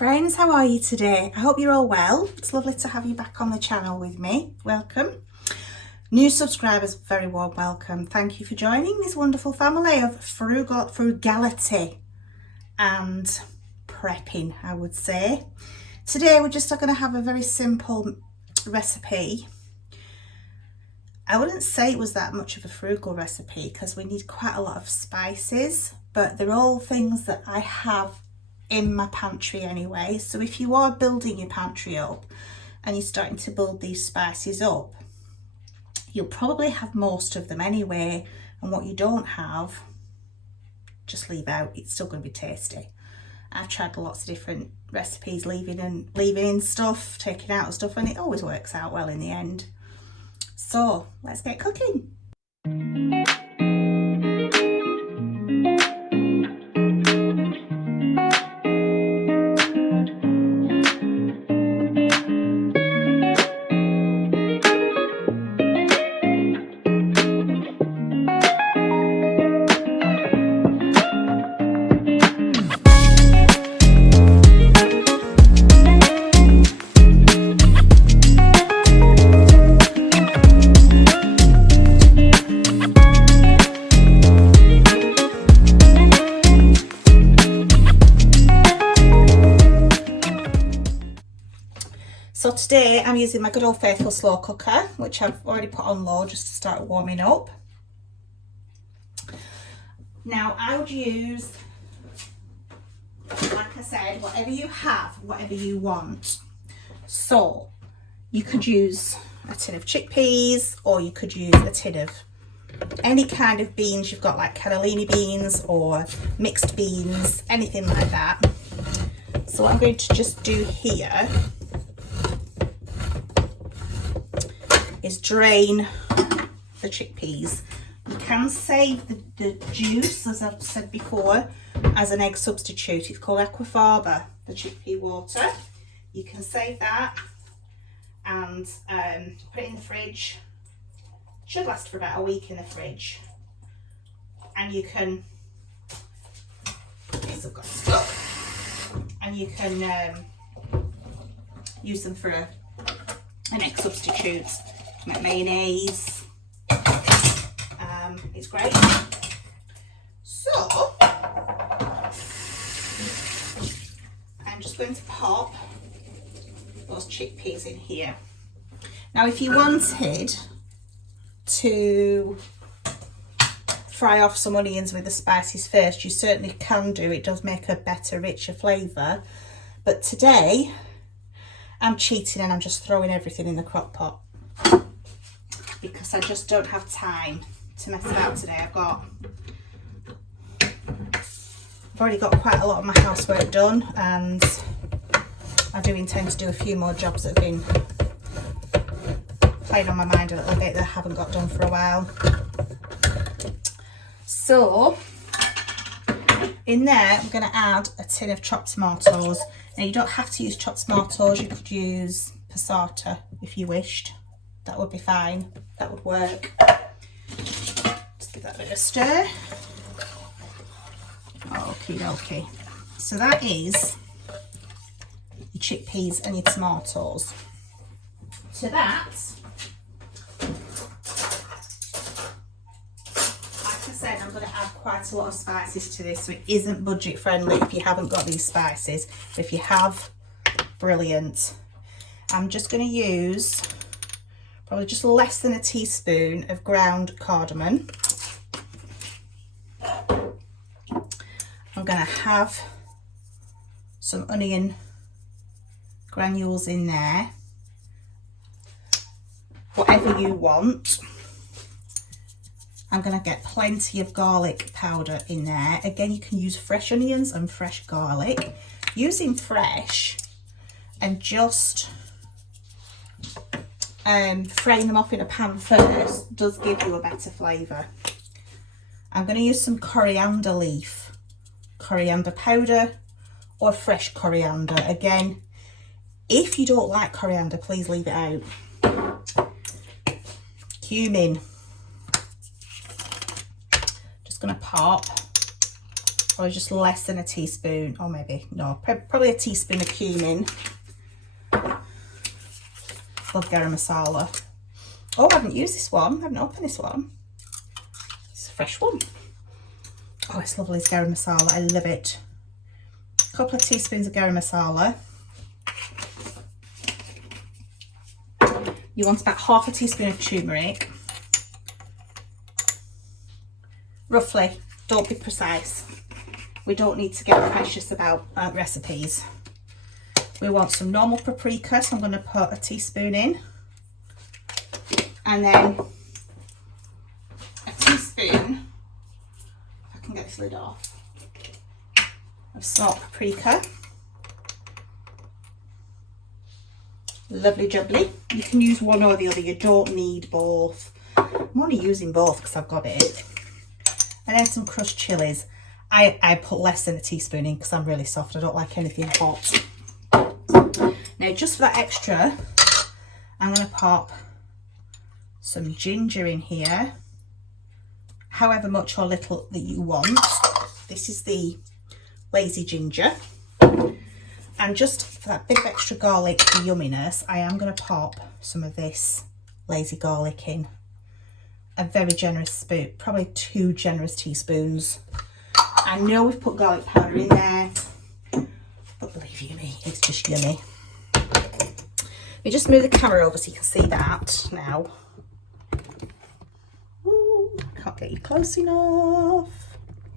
friends, how are you today? I hope you're all well. It's lovely to have you back on the channel with me. Welcome. New subscribers, very warm welcome. Thank you for joining this wonderful family of frugality and prepping, I would say. Today we're just going to have a very simple recipe. I wouldn't say it was that much of a frugal recipe because we need quite a lot of spices, but they're all things that I have in my pantry anyway. So if you are building your pantry up and you're starting to build these spices up, you'll probably have most of them anyway, and what you don't have, just leave out. It's still going to be tasty. I've tried lots of different recipes, leaving in stuff, taking out stuff, and it always works out well in the end. So let's get cooking. So today I'm using my good old faithful slow cooker, which I've already put on low just to start warming up. Now I would use, like I said, whatever you have, whatever you want. So you could use a tin of chickpeas, or you could use a tin of any kind of beans you've got, like cannellini beans or mixed beans, anything like that. So what I'm going to just do here is drain the chickpeas. You can save the juice, as I've said before, as an egg substitute. It's called aquafaba, the chickpea water. You can save that and put it in the fridge. Should last for about a week in the fridge. And you can, I've got stuff, and you can use them for an egg substitute. Make mayonnaise. It's great. So I'm just going to pop those chickpeas in here. Now if you wanted to fry off some onions with the spices first, you certainly can do. It does make a better, richer flavour. But today I'm cheating and I'm just throwing everything in the crock pot, because I just don't have time to mess about today. I've already got quite a lot of my housework done, and I do intend to do a few more jobs that have been playing on my mind a little bit that I haven't got done for a while. So in there I'm going to add a tin of chopped tomatoes. Now you don't have to use chopped tomatoes, you could use passata if you wished. That would be fine, that would work. Just give that a bit of a stir. Okay. So that is your chickpeas and your tomatoes. To that, like I said, I'm going to add quite a lot of spices to this, so it isn't budget friendly if you haven't got these spices. But if you have, brilliant. I'm just going to use probably just less than a teaspoon of ground cardamom. I'm going to have some onion granules in there, whatever you want. I'm going to get plenty of garlic powder in there. Again, you can use fresh onions and fresh garlic. Using fresh and just frying them off in a pan first does give you a better flavour. I'm going to use some coriander leaf, coriander powder or fresh coriander. Again, if you don't like coriander, please leave it out. Cumin. Just going to pop or just less than a teaspoon, or maybe, no, probably a teaspoon of cumin. Love garam masala. Oh, I haven't used this one. I haven't opened this one. It's a fresh one. Oh, it's lovely, it's garam masala. I love it. A couple of teaspoons of garam masala. You want about half a teaspoon of turmeric. Roughly, don't be precise. We don't need to get precious about recipes. We want some normal paprika, so I'm going to put a teaspoon in. And then a teaspoon, if I can get this lid off, of smoked paprika. Lovely jubbly. You can use one or the other, you don't need both. I'm only using both because I've got it. And then some crushed chilies. I put less than a teaspoon in because I'm really soft, I don't like anything hot. Now just for that extra, I'm going to pop some ginger in here, however much or little that you want. This is the lazy ginger. And just for that bit of extra garlic yumminess, I am going to pop some of this lazy garlic in. A very generous spoon, probably 2 generous teaspoons. I know we've put garlic powder in there, but believe you me, it's just yummy. Let me just move the camera over so you can see that now. Ooh, can't get you close enough.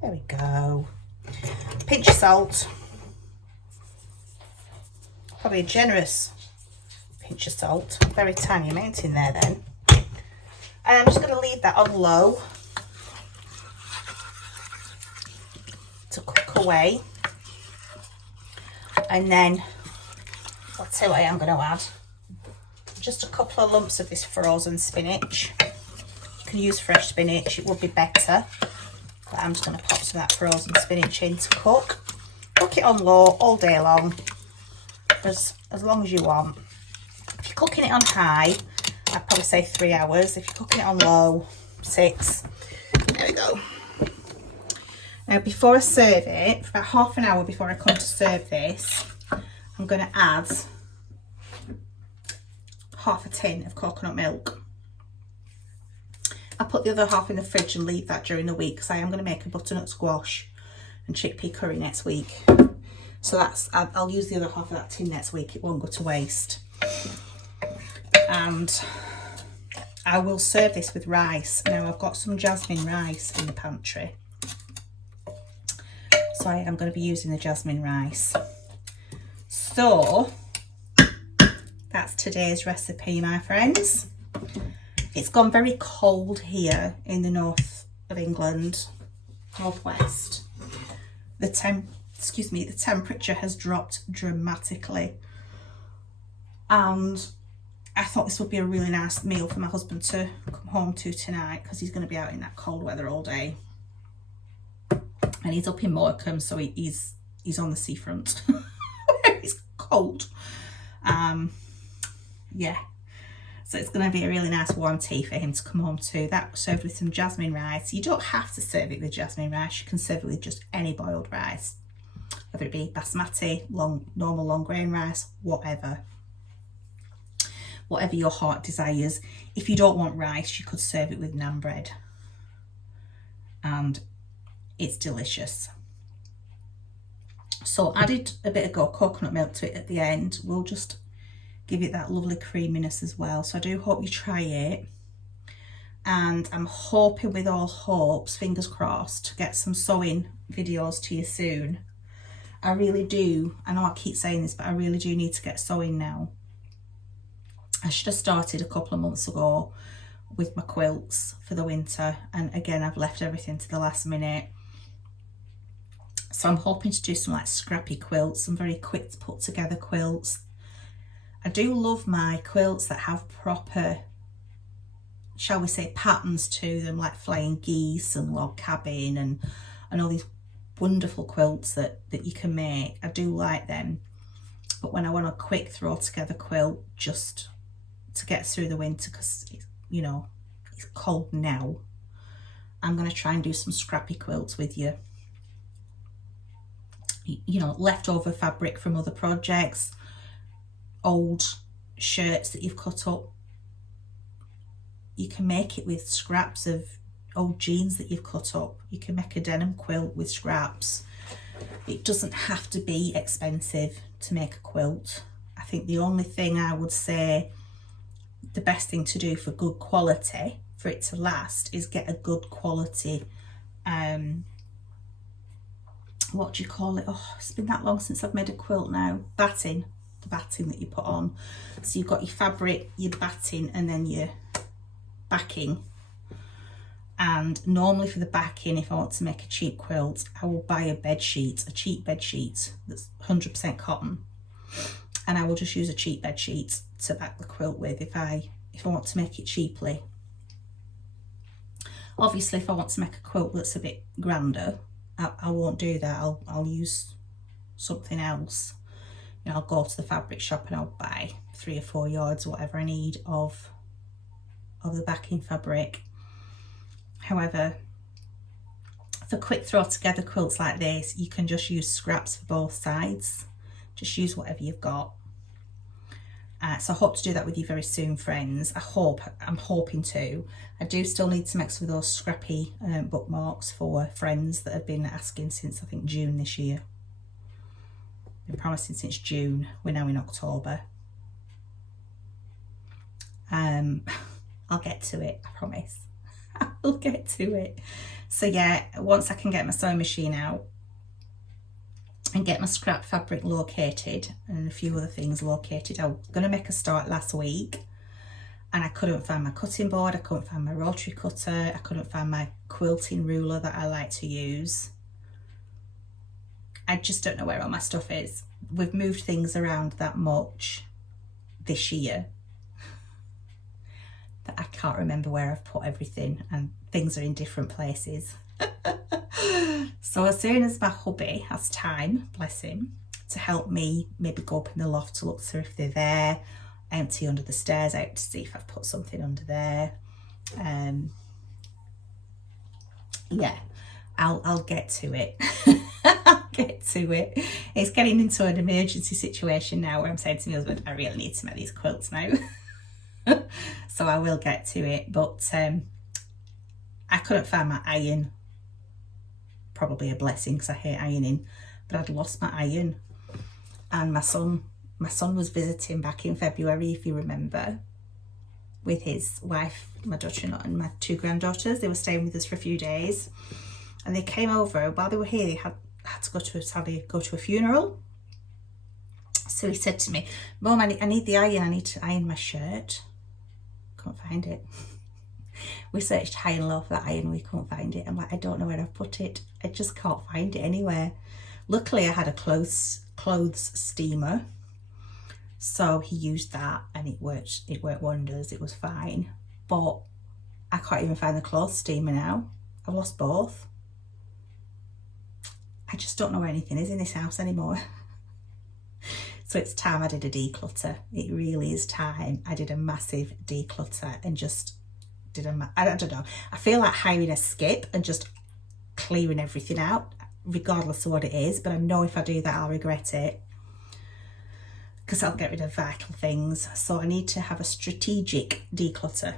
There we go. Pinch of salt. Probably a generous pinch of salt. Very tiny amount in there then. And I'm just going to leave that on low to cook away. And then I'll tell you what I am going to add. Just a couple of lumps of this frozen spinach. You can use fresh spinach, it would be better. But I'm just going to pop some of that frozen spinach in to cook. Cook it on low all day long, as long as you want. If you're cooking it on high, I'd probably say 3 hours. If you're cooking it on low, 6. There we go. Now before I serve it, for about half an hour before I come to serve this, I'm going to add half a tin of coconut milk. I'll put the other half in the fridge and leave that during the week because I am going to make a butternut squash and chickpea curry next week. So I'll use the other half of that tin next week, it won't go to waste. And I will serve this with rice. Now I've got some jasmine rice in the pantry, so I am going to be using the jasmine rice. So that's today's recipe, my friends. It's gone very cold here in the north of England, northwest. The temperature has dropped dramatically, and I thought this would be a really nice meal for my husband to come home to tonight because he's going to be out in that cold weather all day. And he's up in Morecambe, so he's on the seafront. It's cold. Yeah. So it's going to be a really nice warm tea for him to come home to. That served with some jasmine rice. You don't have to serve it with jasmine rice. You can serve it with just any boiled rice, whether it be basmati, normal long grain rice, whatever your heart desires. If you don't want rice, you could serve it with naan bread, and it's delicious. So added a bit of coconut milk to it at the end. We'll just give it that lovely creaminess as well. So I do hope you try it, and I'm hoping with all hopes, fingers crossed, to get some sewing videos to you soon. I really do. I know I keep saying this, but I really do need to get sewing now. I should have started a couple of months ago with my quilts for the winter, and again I've left everything to the last minute. So I'm hoping to do some like scrappy quilts, some very quick to put together quilts. I do love my quilts that have proper, shall we say, patterns to them, like flying geese and log cabin and all these wonderful quilts that you can make. I do like them. But when I want a quick throw together quilt just to get through the winter, because you know it's cold now, I'm going to try and do some scrappy quilts with you. you know, leftover fabric from other projects, old shirts that you've cut up. You can make it with scraps of old jeans that you've cut up. You can make a denim quilt with scraps. It doesn't have to be expensive to make a quilt. I think the only thing I would say, the best thing to do for good quality, for it to last, is get a good quality, what do you call it? Oh, it's been that long since I've made a quilt now. Batting, the batting that you put on. So you've got your fabric, your batting, and then your backing. And normally for the backing, if I want to make a cheap quilt, I will buy a bed sheet, a cheap bed sheet that's 100% cotton, and I will just use a cheap bed sheet to back the quilt with if I want to make it cheaply. Obviously, if I want to make a quilt that's a bit grander, I won't do that. I'll use something else. You know, I'll go to the fabric shop and I'll buy 3 or 4 yards, whatever I need of the backing fabric. However, for quick throw together quilts like this, you can just use scraps for both sides. Just use whatever you've got. So I hope to do that with you very soon, friends. I'm hoping to. I do still need to make some of those scrappy bookmarks for friends that have been asking since, I think, June this year. Been promising since June. We're now in October. I'll get to it, I promise. I'll get to it. So yeah, once I can get my sewing machine out and get my scrap fabric located and a few other things located. I was going to make a start last week and I couldn't find my cutting board, I couldn't find my rotary cutter, I couldn't find my quilting ruler that I like to use. I just don't know where all my stuff is. We've moved things around that much this year that I can't remember where I've put everything, and things are in different places. So as soon as my hubby has time, bless him, to help me maybe go up in the loft to look through if they're there, empty under the stairs out to see if I've put something under there. Yeah, I'll get to it. I'll get to it. It's getting into an emergency situation now where I'm saying to my husband, I really need to make these quilts now. So I will get to it, but I couldn't find my iron. Probably a blessing because I hate ironing, but I'd lost my iron. And my son was visiting back in February, if you remember, with his wife, my daughter-in-law, and my 2 granddaughters. They were staying with us for a few days, and they came over. While they were here, they had to go to a funeral. So he said to me, Mum, I need the iron. I need to iron my shirt. Couldn't find it. We searched high and low for that iron, we couldn't find it. I'm like, I don't know where I've put it. I just can't find it anywhere. Luckily, I had a clothes steamer, so he used that and it worked wonders. It was fine, but I can't even find the clothes steamer now. I've lost both. I just don't know where anything is in this house anymore. So it's time I did a declutter. It really is time. I did a massive declutter and just did I don't know. I feel like hiring a skip and just clearing everything out, regardless of what it is. But I know if I do that, I'll regret it, because I'll get rid of vital things. So I need to have a strategic declutter,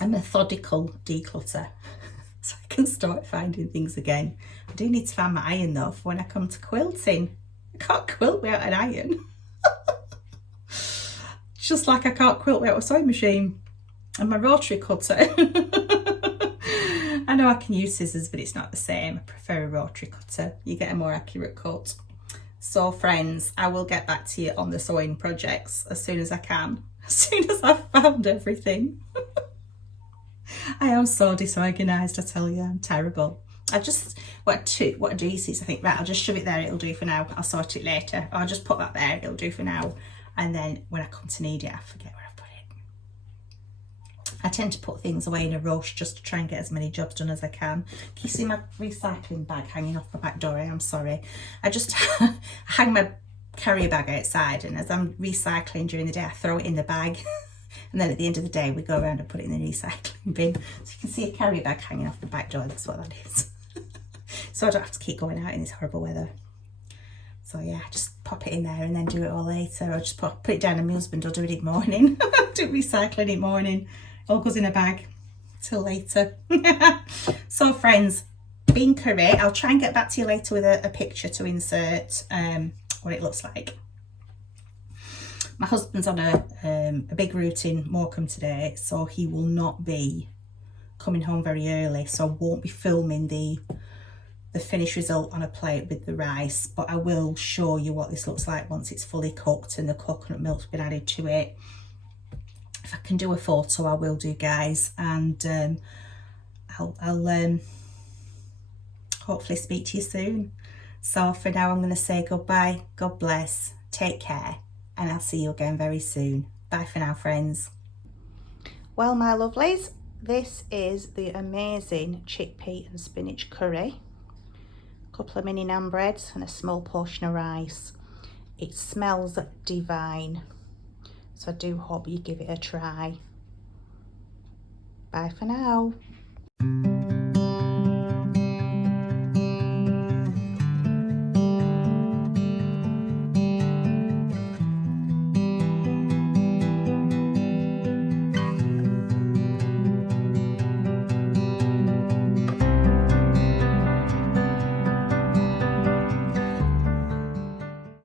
a methodical declutter, so I can start finding things again. I do need to find my iron though for when I come to quilting. I can't quilt without an iron. Just like I can't quilt without a sewing machine and my rotary cutter. I know I can use scissors, but it's not the same. I prefer a rotary cutter. You get a more accurate cut. So friends, I will get back to you on the sewing projects as soon as I can, as soon as I've found everything. I am so disorganised, I tell you, I'm terrible. I just, what I do is I think, right, I'll just shove it there, it'll do for now, I'll sort it later. Or I'll just put that there, it'll do for now. And then when I come to need it, I forget where I've put it. I tend to put things away in a rush just to try and get as many jobs done as I can. Can you see my recycling bag hanging off the back door? I am sorry. I just hang my carrier bag outside, and as I'm recycling during the day, I throw it in the bag. And then at the end of the day, we go around and put it in the recycling bin. So you can see a carrier bag hanging off the back door. That's what that is. so I don't have to keep going out in this horrible weather. So yeah, just pop it in there and then do it all later, or just put it down and my husband will do it in the morning. Do recycling in the morning, all goes in a bag till later. So friends, bean curry, I'll try and get back to you later with a picture to insert what it looks like. My husband's on a big route in Morecambe today, so he will not be coming home very early, so I won't be filming the finished result on a plate with the rice, but I will show you what this looks like once it's fully cooked and the coconut milk's been added to it. If I can do a photo, I will do, guys, and I'll hopefully speak to you soon. So for now, I'm going to say goodbye, God bless, take care, and I'll see you again very soon. Bye for now, friends. Well, my lovelies, this is the amazing chickpea and spinach curry. A couple of mini naan breads and a small portion of rice. It smells divine, so I do hope you give it a try. Bye for now.